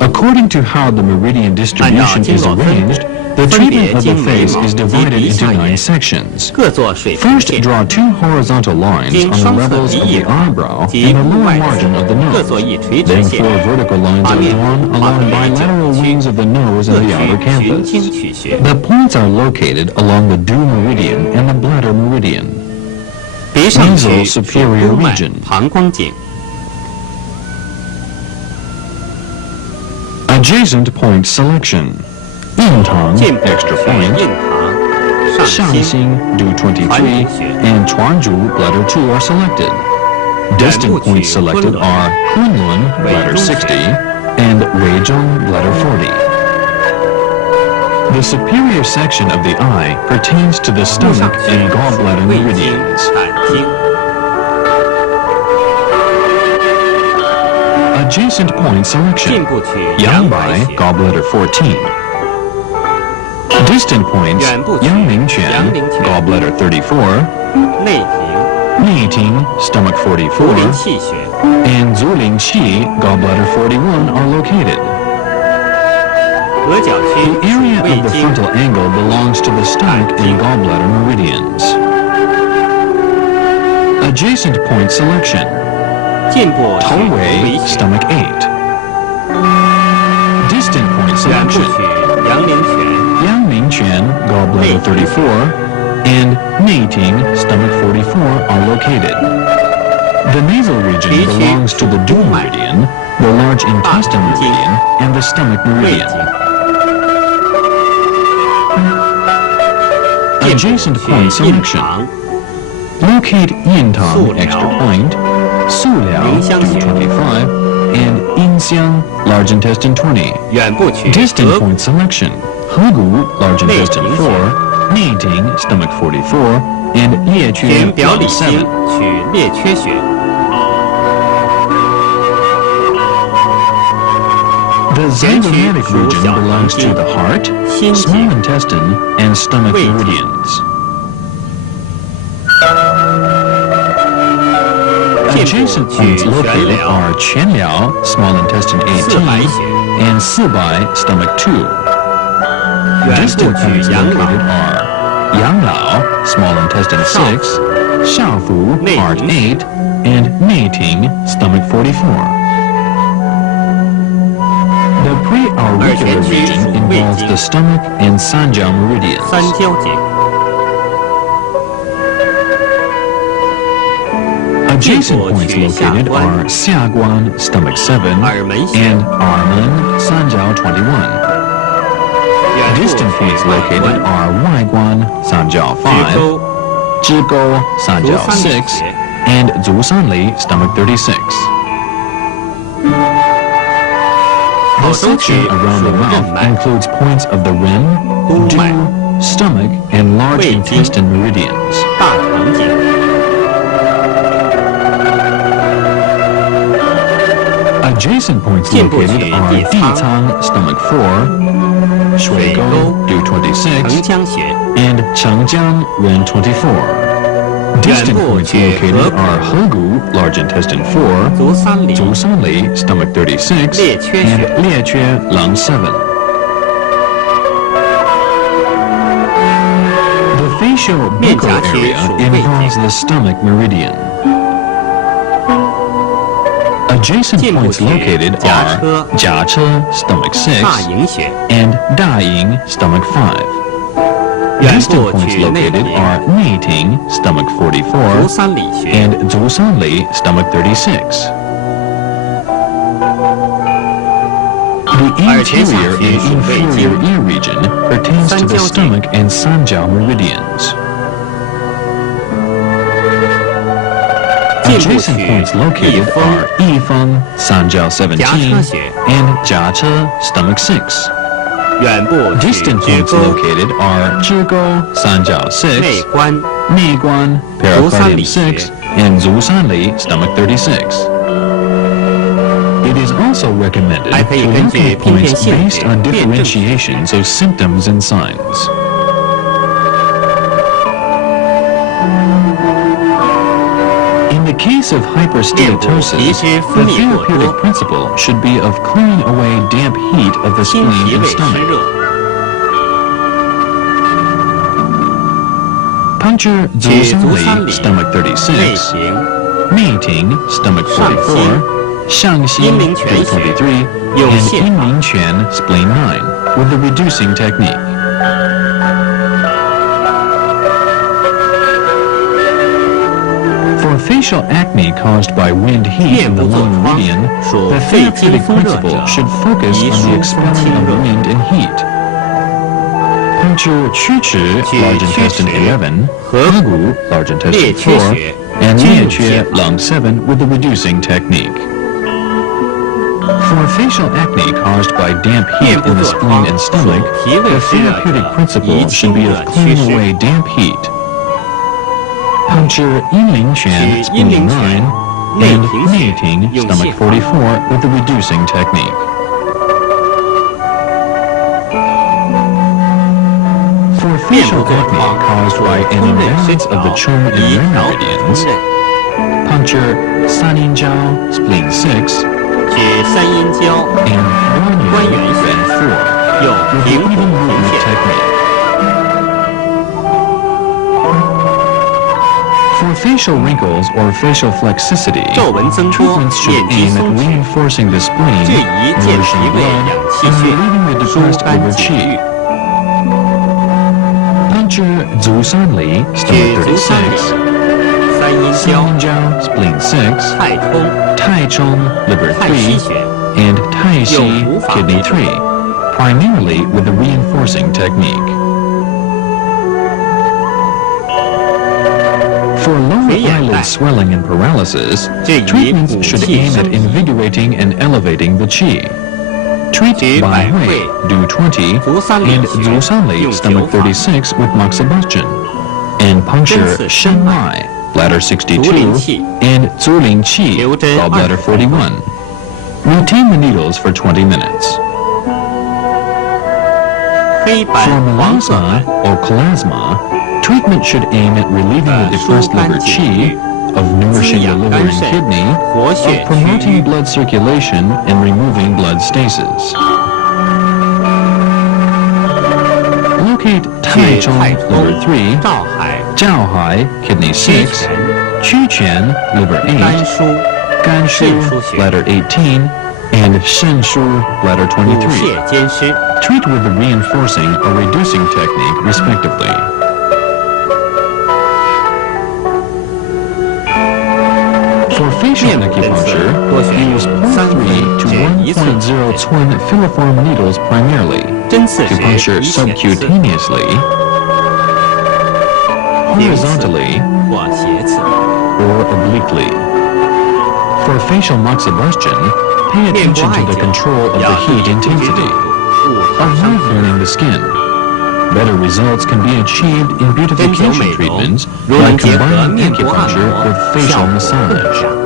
According to how the meridian distribution is arranged, the treatment of the face is divided into 9 sections. 各做水平 First, 线， draw 2 horizontal lines 经 on the 双侧 levels 鼻 of 翼 the 旁 eyebrow 及 and the 部 lower 外 margin of the 侧，各 nose. 做一垂直 Then 线， 4 vertical lines 把 are 面 drawn 部划 along 分为9 bilateral 区， wings of the nose 各 and the outer 区循经 canthus. 取穴。 The points are located along the due meridian and the bladder meridian. 鼻上区 Nasal 属 superior 督脉 region. 膀胱经， Adjacent point selection. 印堂剑部 extra 取 point. 印堂、上心、 Shanxing, do 23, and Chuanzhu, bladder 2 are selected. Distant points selected are Kunlun, bladder 60, and Weizhong, bladder 40. The superior section of the eye pertains to the 目上 stomach 区 and gallbladder 胃经、 meridians. 产经。 Adjacent point 进 selection. 部取阳白 Yangbai, 穴， gallbladder 14. Distant points, 远部区 Yangmingquan, 阳明泉 gallbladder 34, 内庭、 Neiting, stomach 足临 44, 气穴。 and Zulingqi, gallbladder 41 are located. 额角区 The area 胃 of the 经、 frontal angle belongs to the stomach and gallbladder meridians. Adjacent point selection. 进部取 Towei, 胃穴， stomach 8. Distant point 远部 selection. 取阳陵泉、 Yangmingquan, gallbladder 34, and Neiting, stomach 44 are located. The nasal region belongs to the due meridian, the large intestine meridian, and the stomach 胃 meridian. 经。进 Adjacent 部 point 取印 selection. 堂、 Locate Yintang, 素疗 extra point, Suliao, 宁香穴 do 25, and Yinxiang, large intestine 20. 远部取 Distant 额 point selection. Hegu, large intestine 内庭 4, Neiting, stomach 44, and 填 Liequ, 表里 bladder 经 7. 取列缺穴， The zygomatic region belongs to the heart, 心 small 经、 intestine, and stomach 胃经。 meridians. 进 部 Adjacent points located are 全寮 small intestine 18 and 4by stomach 2. Distant points located are 养老 small intestine 6, 少府 heart 8, and 内庭 stomach 44. The preauricular region involves the stomach and 三角 meridians. 三焦节。 Adjacent points located are 下关 stomach 7 and 耳门三角 21. Distant points located are 外关三角 5, 支沟三角 6, and 足三里 stomach 36. The section around the mouth includes points of the rim, dew, stomach, and large intestine meridians. 大肠经。 Adjacent points located are 地仓 stomach 4, 水沟 dew 26, 承浆穴。 and 承浆 ren 24. Distant points located are 合谷 large intestine 4, 足三里。 足三里 stomach 36, 列缺穴。 and 列缺 lung 7. The facial buccal area involves the stomach meridian. Adjacent points located are 甲车 stomach 大 6 营穴。 and 大营 stomach 5. Distant points located are 内庭 stomach 足 44三里穴。 and 足三里 stomach 36. The anterior and inferior ear region pertains to the stomach and 三角 meridians. Adjacent points located are 一风 三角 17 and 甲车 stomach 6. 远部 Distant 取支 points 沟。 located are 支沟三角 6, 内关。 内关 pericardium 6, and 足三里 stomach 36. It is also recommended 还可以 to 根据 locate 拼片 points 限 based 制 on 辨证。 differentiations of symptoms and signs. In the case of hyperstomatosis, the therapeutic principle should be of clearing away damp heat of the 心 spleen 脾 and 胃湿 stomach. 热。 Puncture 足三里 stomach 内 36, 庭。 内庭 stomach 44, 上心阴陵泉穴 23, 用 and 泻法。阴陵泉 spleen 9 with the reducing technique. For facial acne caused by wind heat in the lung meridian, the therapeutic principle should focus on the expelling of wind and heat. Puncture 曲池 large intestine 11, 合谷 large intestine 4, and 列缺 lung 7 with the reducing technique. For facial acne caused by damp heat in the spleen and stomach, the therapeutic principle should be of clearing away damp heat. Puncture 阴陵泉 spleen 9 and 内庭 stomach 44 with the reducing technique. For facial acne caused by an imbalance of the Chung and Ren meridians, puncture 三阴交 spleen 6取三阴交。 and 关元穴 4用 with the 平 even 补 movement 平线。 technique. For facial wrinkles or facial flexicity, 皱纹增多， treatments should 面积 aim 松 at 弛， reinforcing the spleen, 质疑健脾 nourishing 胃 blood, 养气 and 血， relieving the 疏 depressed 肝 liver 解郁 qi.。Puncture 足三里 stomach 取足三里 36, 三阴交。 Sanjiao spleen 6, 太冲。 Taichung liver 太溪 3, 穴。 and Taixi 用无法 kidney 别证。 3, primarily with the reinforcing technique. For lower 垂眼袋。 eyelid swelling and paralysis, 这以 treatments 补 should 气 aim 生 at 脾。 invigorating and elevating the qi. Treat 取 by 百 Hui, 会 do 20, 足三里 and 穴 Zusanli 用 stomach 灸法。 36 with moxibustion, and puncture 针刺深脉 Shenmai, bladder 62, 足临气 and Zulin qi, 留针 gallbladder 20 41. Retain the needles for 20 minutes. 黑斑 For 黄褐 melasma or chlasma, treatment should aim at relieving the depressed liver qi, of nourishing the liver and kidney, of promoting blood circulation and removing blood stasis. Locate 太冲 liver 3, 照海 kidney 6, 曲泉 liver 8, 肝疏 bladder 18, and 肾疏 bladder 23. Treat with the reinforcing or reducing technique, respectively. For facial acupuncture, use 0.3 to 1.0 twin filiform needles primarily, to puncture subcutaneously, horizontally, or obliquely. For facial moxibustion, pay attention to the control of the heat intensity. Avoid burning the skin. Better results can be achieved in beautification treatments by combining acupuncture with facial massage.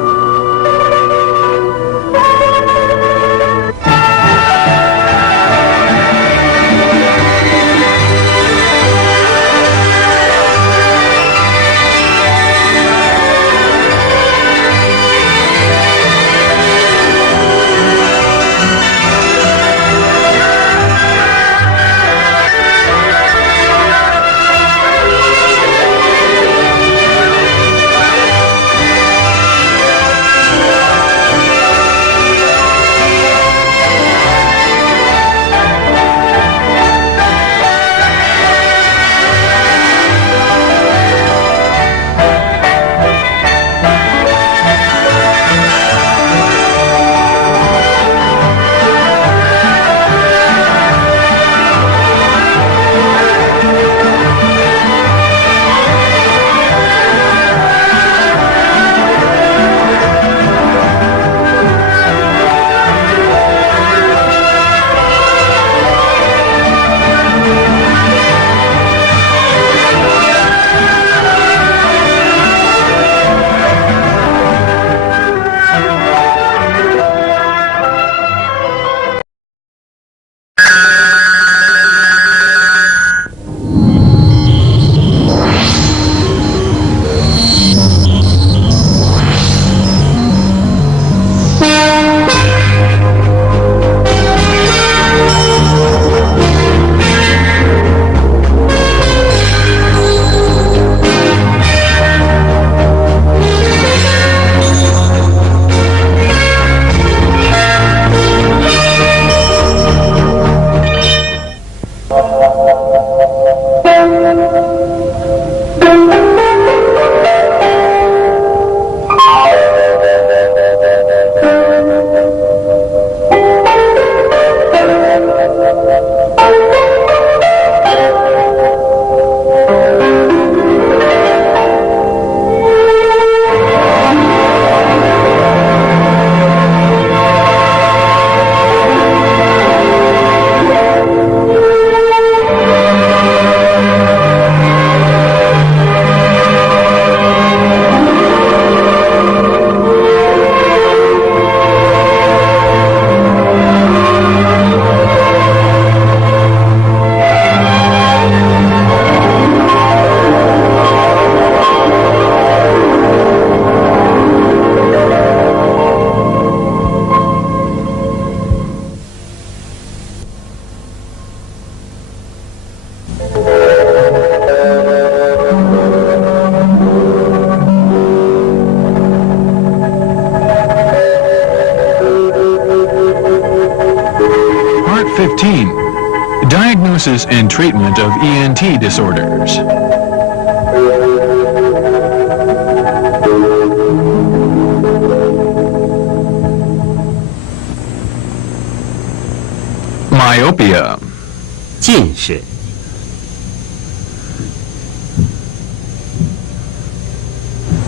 Part 15. Diagnosis and treatment of ENT disorders. Myopia. 近视。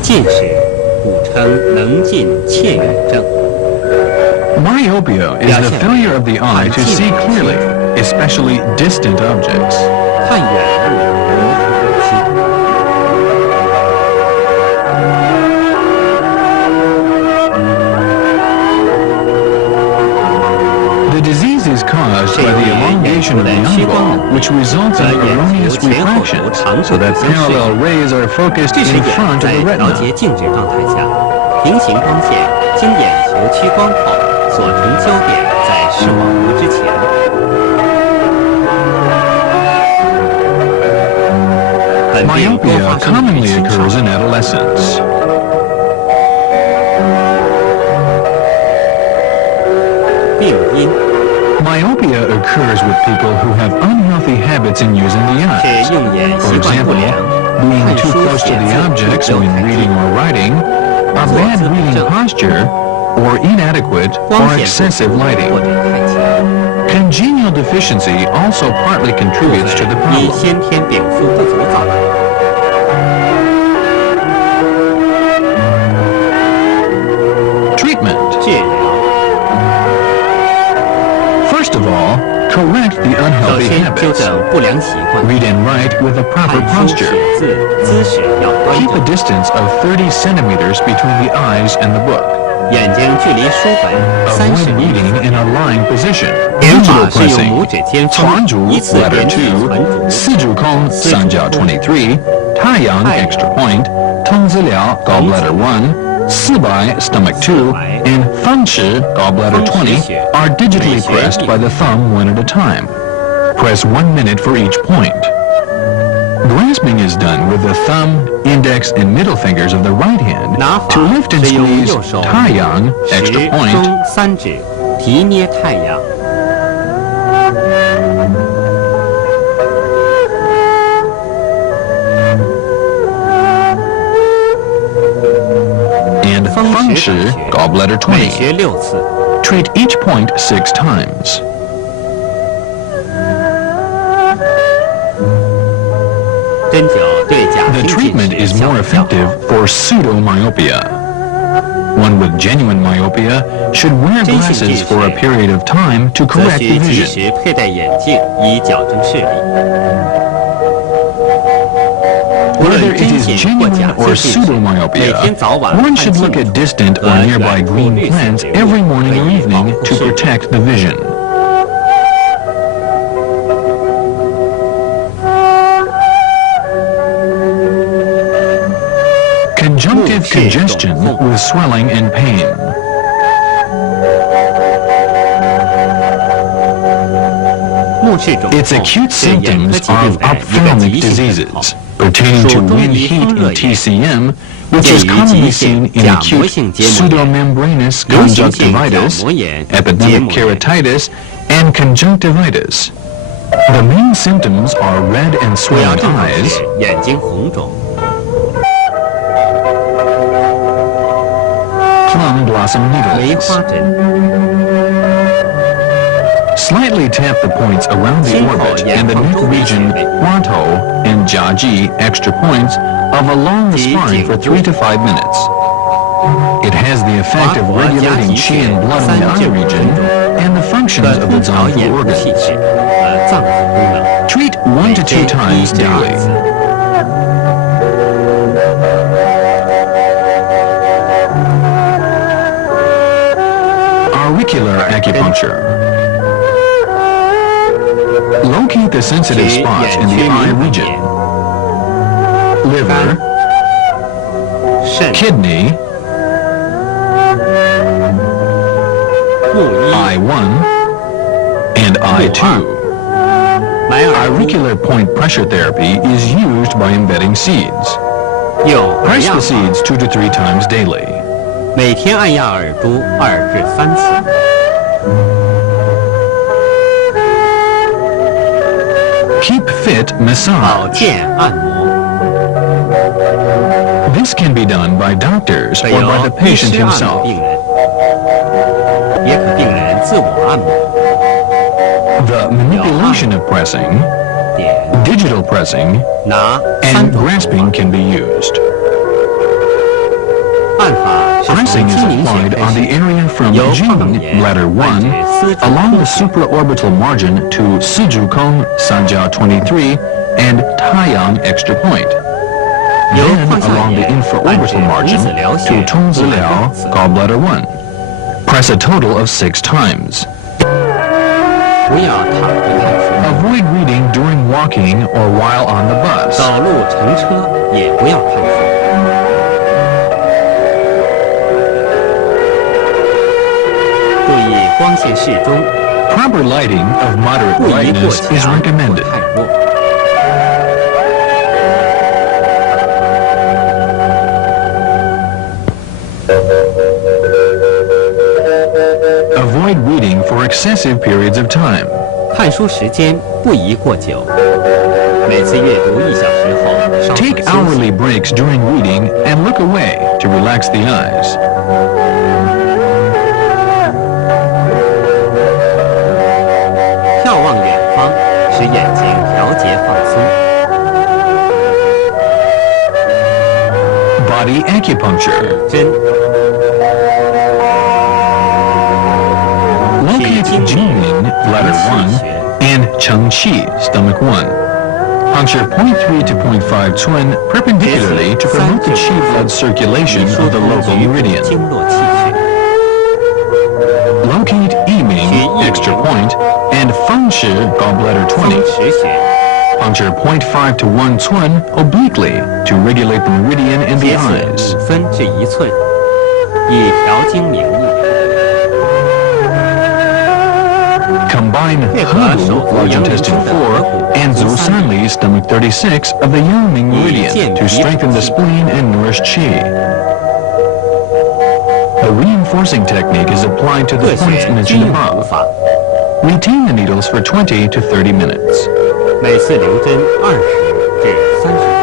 近视，古称棱镜怯远症。 Myopia is the failure of the eye to see clearly, especially distant objects. 看远物模糊不清。 The disease is caused by the elongation of the eyeball, which results in erroneous refraction patients so that parallel rays are focused 锯齿 in 眼 front 在 of the 调节 retina. 静止状态下，平行光线经眼球屈光后，所停焦点在视网膜之前。本病多 Myopia 发生于 commonly 青少 occurs 年。 in adolescence. 病因 Myopia occurs with people who have unhealthy habits in using the 是 eyes. 用眼 For 习惯不 example, 良、 being 看 too 书 close 写 to the 字 objects 有 when 太 reading 近， or writing, a bad reading posture, or inadequate 光 or 线 excessive 不足 lighting. 或者太强， Congenial deficiency also partly 部 contributes to the 分因 problem. 先天禀赋不足造成。 Treatment. 治疗 First of all, correct the 首 unhealthy 先纠 habits. 正不良习惯， Read and write with a 看 proper 书写 posture. 字姿势要端 Keep a 正， distance of 30 centimeters between the eyes and the book. 眼睛距离书本 Avoid 30厘米 reading in a lying position. 点 Digital 法是用 pressing. 拇指尖锋 Chuanzhu, 依次 letter 连接传 2, 竹， Sijukong, Sanjiao 23, Taiyang, extra point, Tongziliao, gallbladder 1, Sibai, stomach 2, and Fanshi, gallbladder 20, are digitally pressed by the thumb one at a time. Press 1 minute for each point. Grasping is done with the thumb, index, and middle fingers of the right hand 拿 to 法 lift and 是用 squeeze 右手 Taiyang, 食 extra point, 中三指提捏太阳， and 风 Fengshi, 池感觉 gallbladder 每 20. 学6次。 Treat each point 6 times. 针灸对假 The 平 treatment 近 is 视效 more 果较好。 effective for pseudomyopia. One with genuine myopia should wear 真性近 glasses 视 for a period of time to 则 correct 需 the 及 vision. 时佩戴眼镜以矫正视力。无论 Whether it 真 is 性或 genuine 假 or 性近视，每 pseudomyopia, 天早晚 one 看 should 清 look 楚 at distant or 和 nearby 远处 green 绿色 plants 植 every 物 morning 可 or 以保 evening 护 to 视力。 protect the vision. Conjunctive congestion with swelling and pain. 目赤肿 Its 痛 acute 是眼科 symptoms 疾病 of 的一个 ophthalmic 急性症候， diseases pertaining to 属中 wind 于 heat 风热 and 眼， TCM, which 见 is 于 commonly 急性 seen in 假膜 acute 性结膜炎、 pseudomembranous 流行性角 conjunctivitis, 膜炎、结 epidemic 膜炎。 keratitis, and conjunctivitis. The main symptoms are red and 主要 swollen 症状 eyes, 是眼睛红肿、 plum blossom 梅 needles. 花疹、 Slightly tap the points around the 心口 orbit 眼 and the 眶 neck 周围穴 region, 位 Huatou and Jiaji extra points of along the 及 spine 颈 for 部 3 to 5 minutes. It has the effect of 华佗 regulating 夹 qi 脊 and 穴 blood in 三 the eye 至五 region 分钟 and the functions 的 of the 通调 zangfu 眼部 organ. 气质和脏腑功能。 Treat 1 to 2 每天 times 1至2 daily. 次。 Auricular acupuncture. Locate the sensitive 使 spots 眼 in the 区 eye 明 region. 眼、 Liver, 肾、 kidney, 目一、 eye 1, and eye 2. 埋耳珠 Auricular point pressure therapy is used by embedding seeds. 有耳 Press 压 the 法， seeds 2 to 3 times daily. 每天按压耳珠2至3次。 Keep fit 保 massage. 健按摩 This can be done by doctors 可 or by 由 the 医 patient 师按摩 himself. 病人，也可病人自我按摩。 The manipulation of pressing, 点 digital pressing, 拿3 and 种 grasping can be used. 按法是 Pressing 从 is 睛明穴 applied 开 on the 始， area from 由 Jing, 眶眼 bladder 按 1, 至丝竹 along 空 the 穴， supraorbital margin to Sijukong, Sanjiao 23, and Taiyang extra point. 由 Then 眶下 along the 眼按至 infraorbital 童 margin 子髎 to 穴， Tongziliao, 2次。 gallbladder 1. Press a total of 6 times. 不要躺着看书。Avoid reading during walking or while on the bus. 走路、乘车也不要看书。注意光线适中， Proper lighting of moderate 不宜过 brightness is 强或 recommended. 太弱。Avoid reading for excessive periods of time. 看书时间不宜过久，每次阅读1小时后稍作 Take 休息。 hourly breaks during reading and look away to relax the eyes. 眺望远方，使眼睛调节放松。 Body acupuncture. 针 Locate Jingling, bladder 1, and Chengqi, stomach 1. Puncture 0.3 to 0.5 twin perpendicularly to promote the qi blood circulation 疏 of the 通 local 局部 meridian. 经络气血。 Locate Yiming, extra point, and Fengshi, gallbladder 风 20. 池穴 Puncture 0.5 to 1 twin obliquely to regulate the meridian in the 节刺 eyes. 5分至1寸，以调经明目。 Combine Hedu, large intestine 4, and Zusanli, stomach 36, of the Yiming meridian to strengthen the spleen and nourish qi. The reinforcing technique is applied to 各 the points 穴 mentioned 均用补 above. 法， Retain the needles for 20 to 30 minutes. 每次留针20至30分。